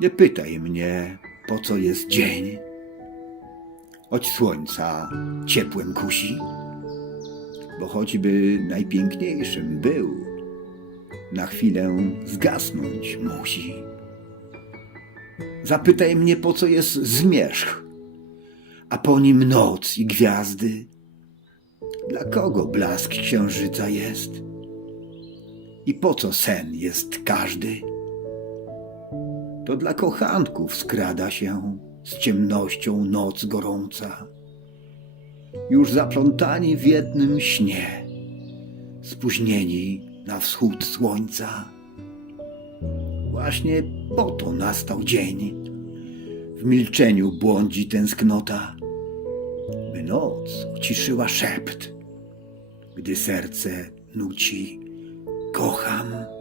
Nie pytaj mnie, po co jest dzień. Choć słońca ciepłem kusi, bo choćby najpiękniejszym był, na chwilę zgasnąć musi. Zapytaj mnie, po co jest zmierzch, a po nim noc i gwiazdy. Dla kogo blask księżyca jest? I po co sen jest każdy? To dla kochanków skrada się z ciemnością noc gorąca. Już zaplątani w jednym śnie, spóźnieni na wschód słońca. Właśnie po to nastał dzień. W milczeniu błądzi tęsknota, by noc uciszyła szept, gdy serce nuci kocham.